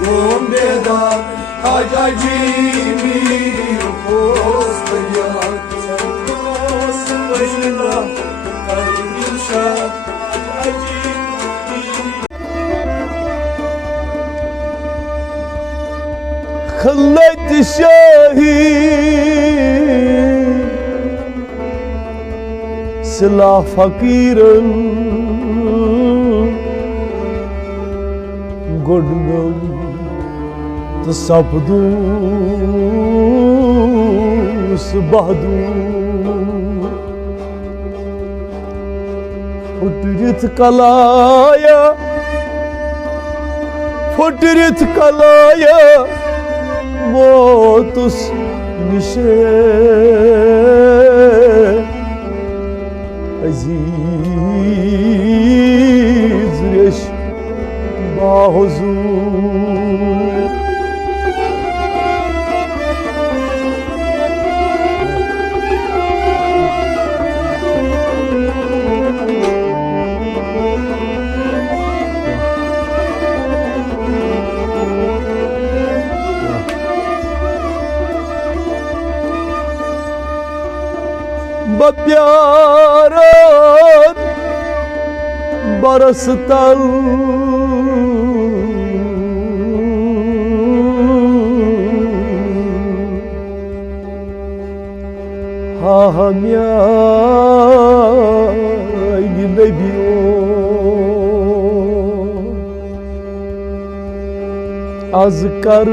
Gombeda Hacacimi Postaya Sen başına Kargışa خلت شاهي سلا فقيرا گڈگم تصبدوس بہدور پھٹرت کلایا موتس نشے عزیز ریش باحضور بپیاران برستل همیای نبیو از کر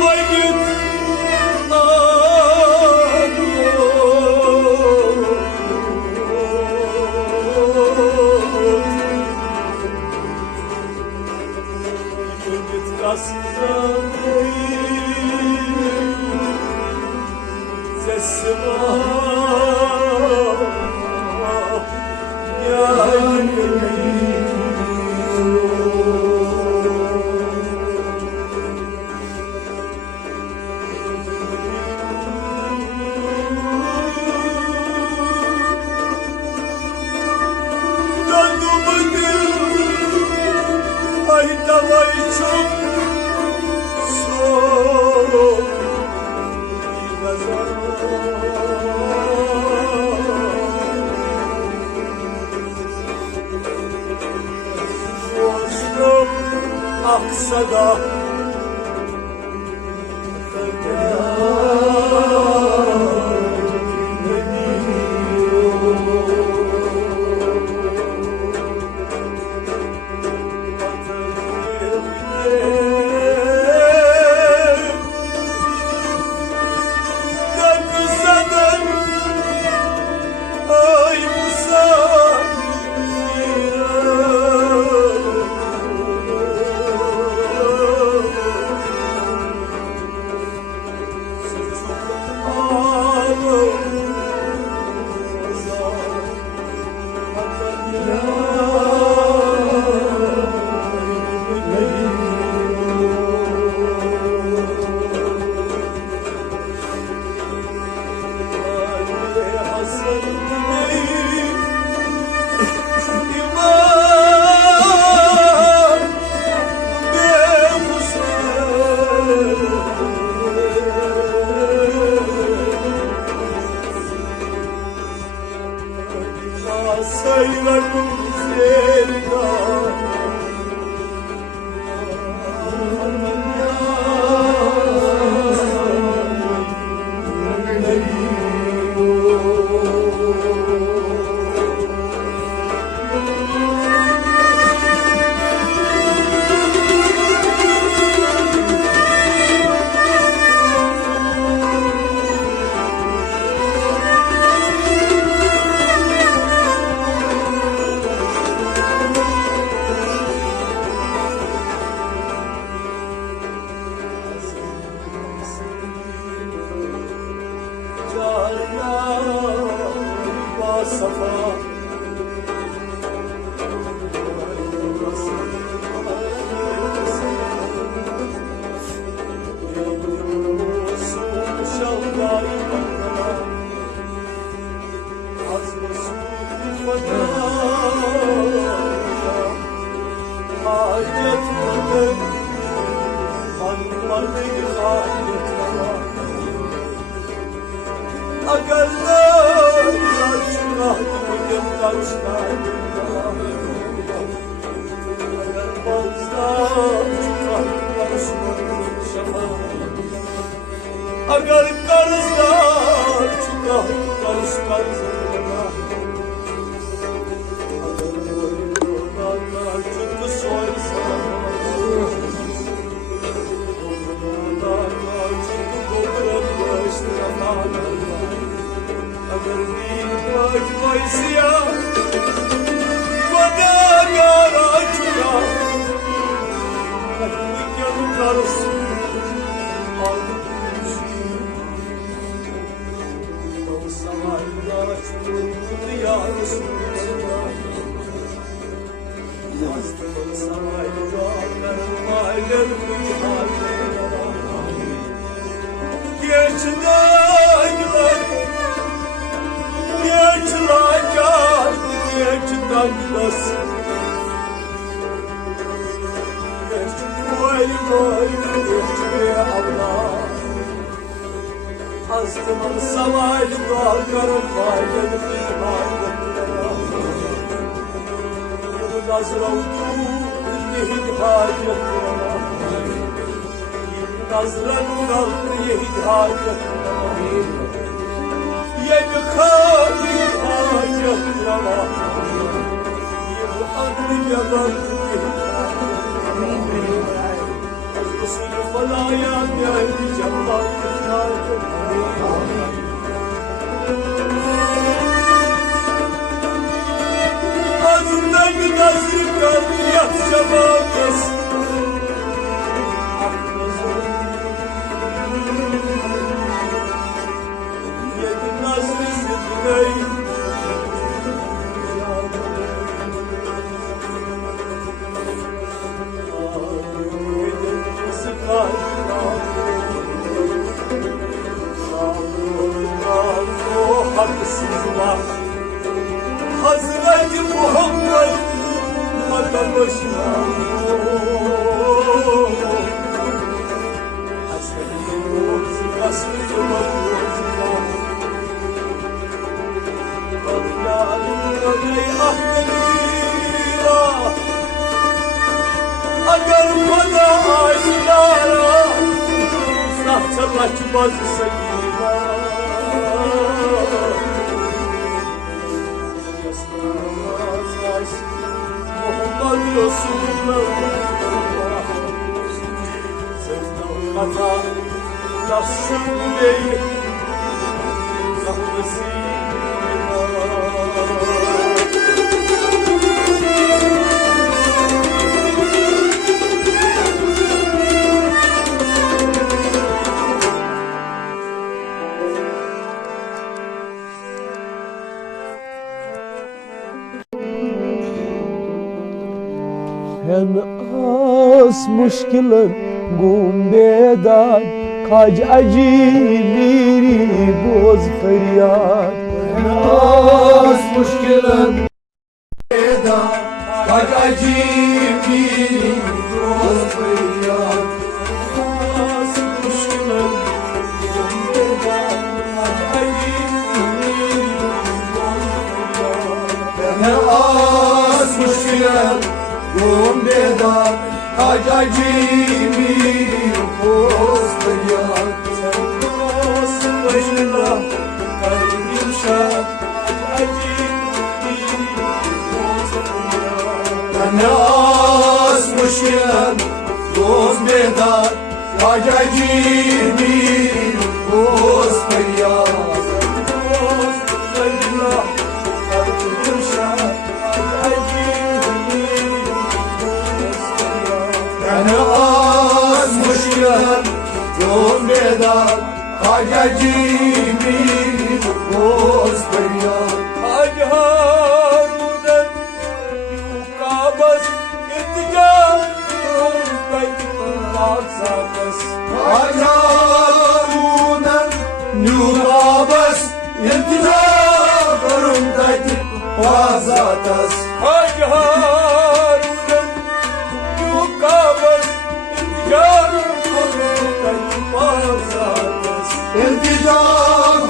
Boy, Aksada Agar karızlar çıkar karışmaz Agar çıkı soysa Agar çıkı doldurulmuştur Agar bir bak koysiya Bana gara çıkar Agar yanı karısı Ya Resulallah Yazdım sana yollarım ayrılmış hallerine Geçtiler geçtiler Vay vay geçti Allah Astımın savaylı doğarım faydalı bir varlıklara Yılın hazır oldu yehid hacetlara Yılın hazıran kalktı yehid hacetlara Yeni kadir hacetlara Yılın adlı yabancı yehid hacetlara Hazrısını falaya geldi cembatı Ağzından bir nazır kaldı yatacağım ağabeyim اگر خدا آیدارا سخت باز سگیرا محمد رسول الله سرد خطا نفسم değil zahmesi Hen az müşkilen gumbedan Kac acimiri boz feryat Hen az müşkilen gumbedan Kac acimiri boz feryat az müşkilen gumbedan Kac acimiri boz feryat Ne az müşkilen gumbedan Kac acimiri boz feryat Ne az müşkilen gumbedan Kac acimiri boz feryat Ne az müşkilen gumbedan Kac acimiri boz feryat Harun'un yukabas iltica Vaksakas Harun'un nurabas iltica Karımdaki vazatas Harun'un yukabas iltica Vaksakas İltica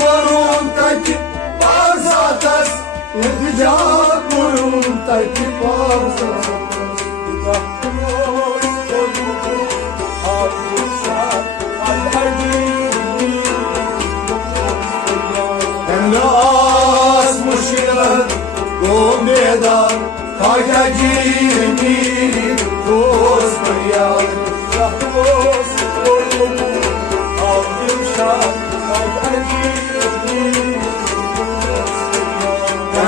karımdaki vazatas İltica karımdaki vazatas Ne az müşkilen gumbedan Kac acimiri boz feryat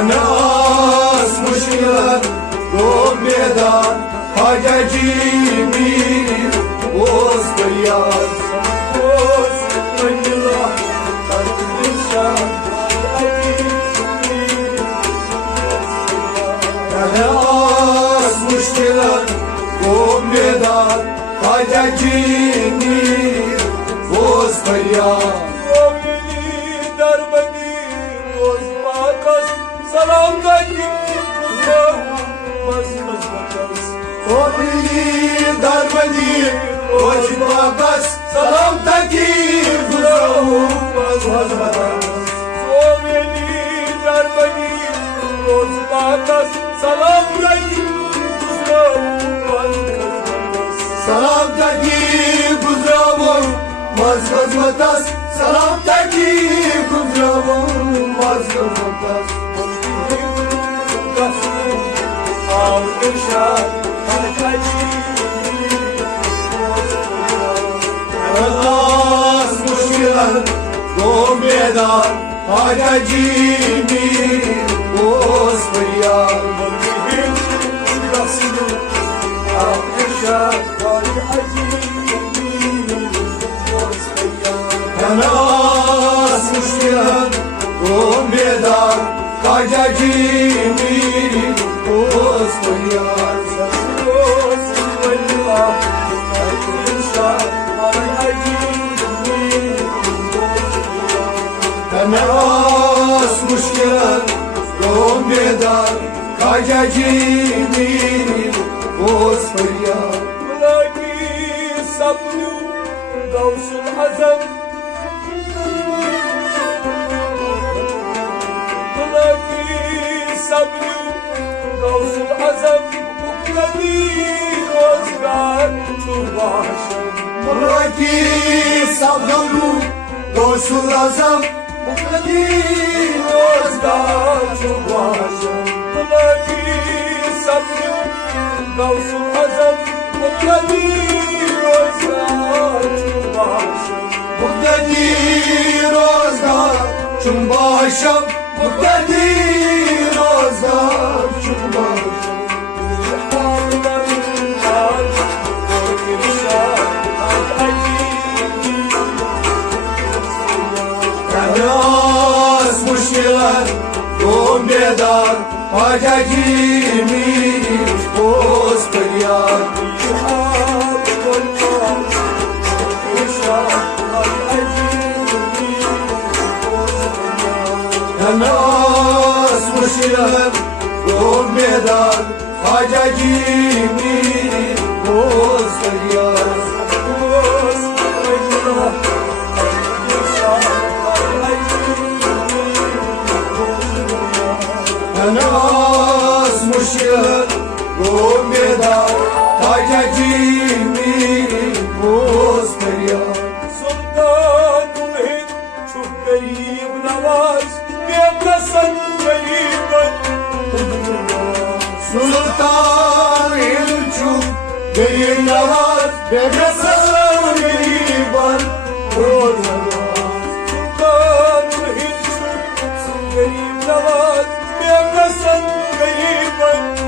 Ne az müşkilen gumbedan Kac acimiri boz feryat Ne az müşkilen gumbedan Kac acimiri boz feryat Salam O beni darmadi Ojbakas Salam taki Guzavumaz vazbatas Salam Salam taki Guzavumaz vazbatas Salam taki Guzavumaz vazbatas Ne az müşkilen gumbedan Kac acimiri boz feryat Ne az müşkilen gumbedan Kac acimiri boz feryat Ne az müşkilen gumbedan Kac acimiri مقتدي روزگار تو باشم مرکی سبدالو رسول ازم مقتدی روزگار تو باشم مقتدی سبزو غوث العظم مقتدی روزگار تو باشم مقتدی روزگار چون باشم مقتدی روزگار چون باشم Yalnız muşkiler Rum bedar Hacacimi Boz feryat Yalnız muşkiler Rum bedar Hacacimi Boz feryat Nas muşkiler Rum bedar Hacacimi Boz feryat Sultan Hind çok garip navaz Beklesin gariban Sultan İlçuk Geyir navaz Beklesin gariban Sultan Hind çok garip navaz Beklesin gariban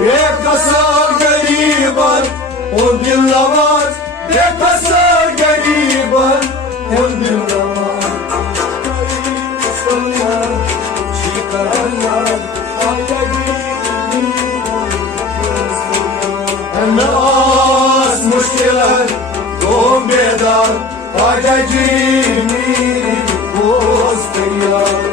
Beklesin gariban On dil navaz Beklesin gariban On dil navaz Nas muşkiler Rum bedar Hacacimi Boz feryat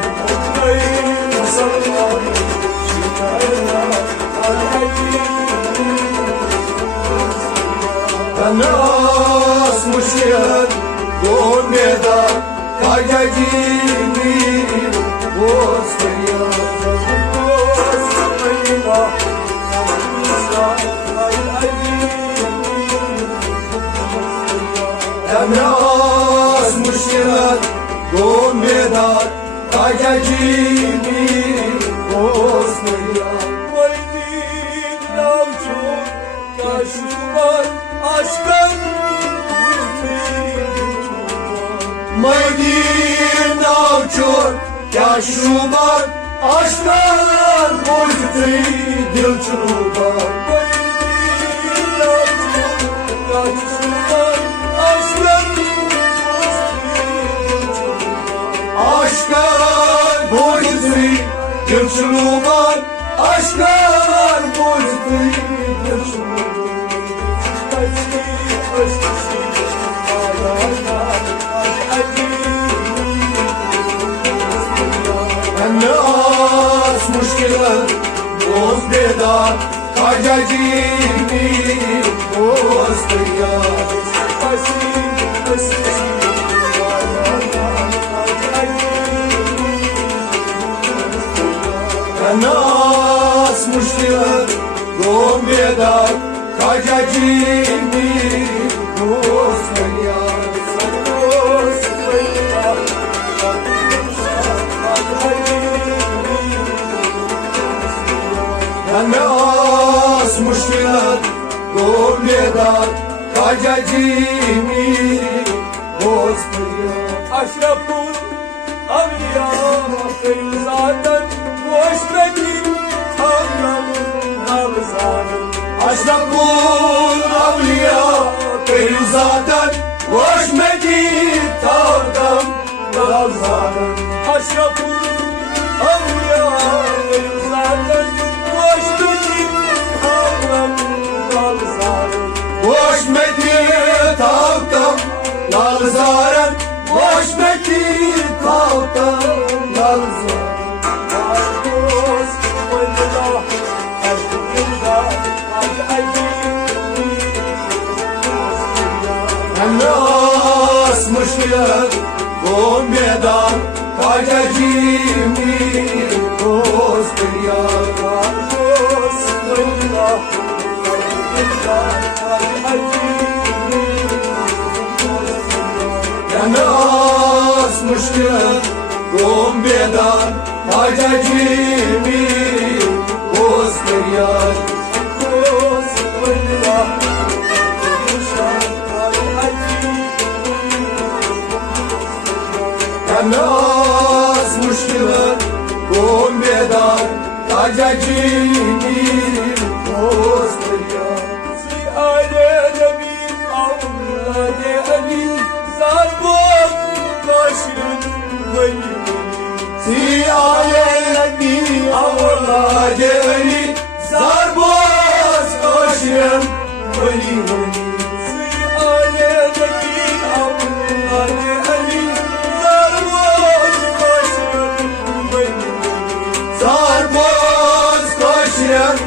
Nas muşkiler Rum bedar Hacacimi Boz feryat Nas muşkiler Rum bedar Hacacimi Boz feryat Maydin avcı Yaşlı var aşkın Maydin avçur Yaşubar Aşklar Mujdi Dil çubar Maydin avcı Yaşlı var aşkın Aşklar Mujdi Dil çubar Aşklar Mujdi Dil çubar Nas muşkiler Boz bedar Hacacimi Boz feryat Nas muşkiler Rum bedar Hacacimi Boz feryat Nas muşkiler Rum bedar Hacacimi Boz feryat Aşraful Avliya Feyzaden Hoşbekin Tanrım Navzanım Aşraful Avliya Feyzaden Hoşmedi Tavdam Navzanım Aşraful Avliya Feyzaden Hoşbekin Tanrım Navzanım Hoşmedi Tavdam Navzanım Hoşmedi Tavdam Navzanım Nas muşkiler Rum bedar Hacacimi Boz feryat ناس مشكلة قوم بيدار حاججيني وسط ريال ناس مشكلة قوم بيدار حاججيني وسط ريال سيالي أولاد ولي زربوز كاشم ولي ولي زربوز كاشم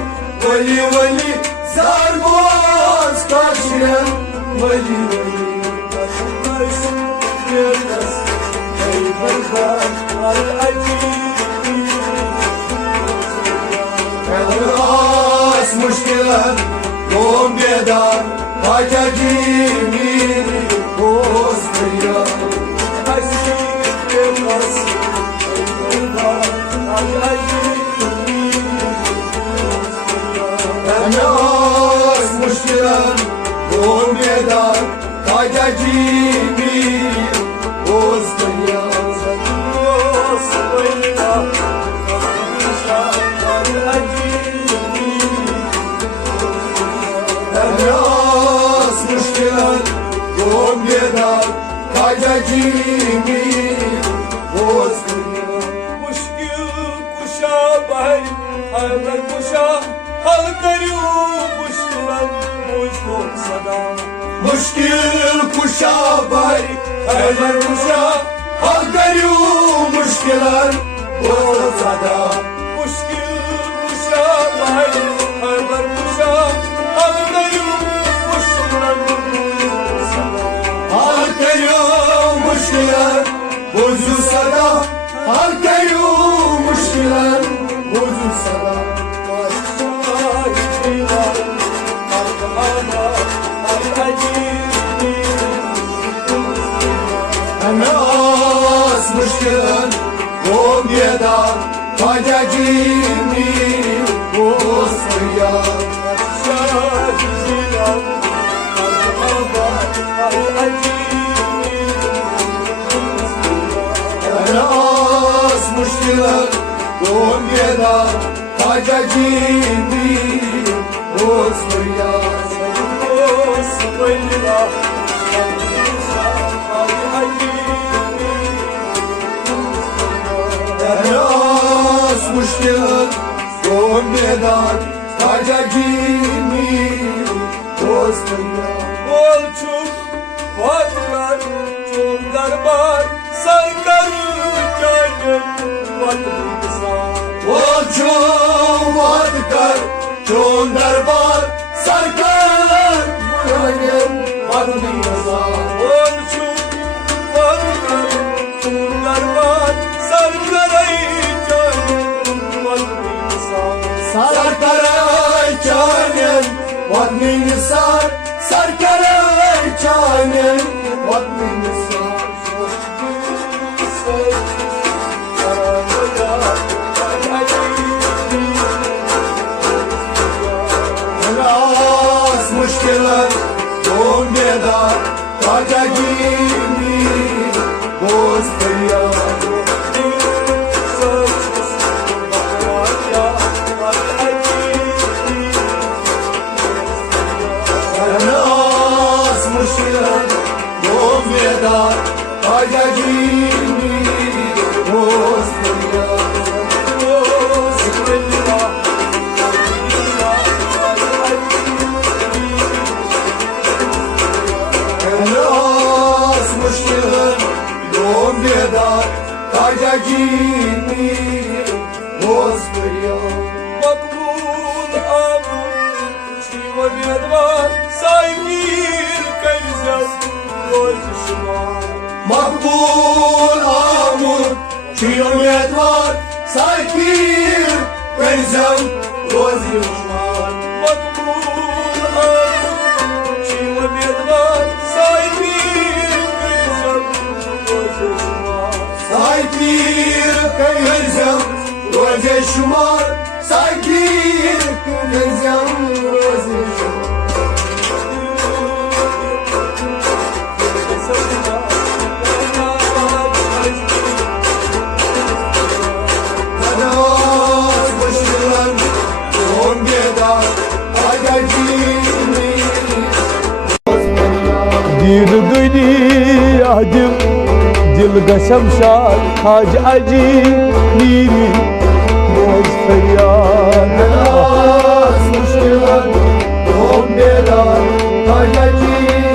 ولي ولي زربوز كاشم ولي ولي الراس مشكلة قوم بيدار حاججيني وسط ريال الراس مشكلة قوم بيدار حاججيني وسط ريال الناس مشكلة قوم بيدار حاججيني وسط ريال مشكل كشا بهي حيبر كشا هالكريو مشكلة مشكل صدا مشكل كشا باي حيدر كشا هالكريو مشكلة وصدا مشكل كشا بهي حيبر كشا هالكريو مشكلة صدا هالكريو مشكلة وزو صدا هالكريو مشكلة وزو صدا الناس مشكلة قوم بيدار حاججيني وسط ريال الناس مشكلة قوم بيدار حاججيني وسط ريال الناس مشكلة قوم بيدار حاججيني وسط ريال Olçuk vatlar çok darbar sarkarı gönlüm vatımıza. Olçum vadkar çoğun darbar sarkar buranın vadımıza Olçuk vatlar çok darbar sarkarı gönlüm vatımıza. sarkaray canım vadmini sar sarkaray canım vadmini sar Nas muşkiler doğum beda Kacagini Bozkaya Nas muşkiler doğum beda Kacagini Bozkaya Nas muşkiler doğum beda Kacagini Bozkaya Makbul amur çiva medvar saygir kayzas golşma. Makbul amur Kilomet var Saykir Benzem Rozi Uşman Makbul amur Kayırsam roze şumar sanki kayırsam roze şumar Kanas başılar on bedar agacimi دیر دنیایم دل قسم شاد حاج عجی میری باز فریاد Kanas başılar on bedar agacimi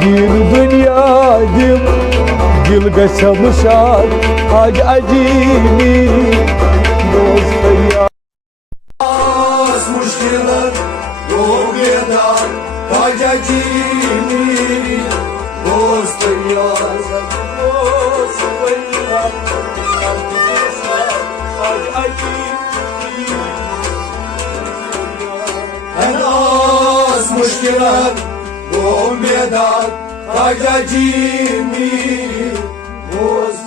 دیر دنیایم دل قسم شاد حاج عجی میری باز فریاد Az muşkiler yok eder Kacacimi dostu yaz En az muşkiler yok eder Kacacimi dostu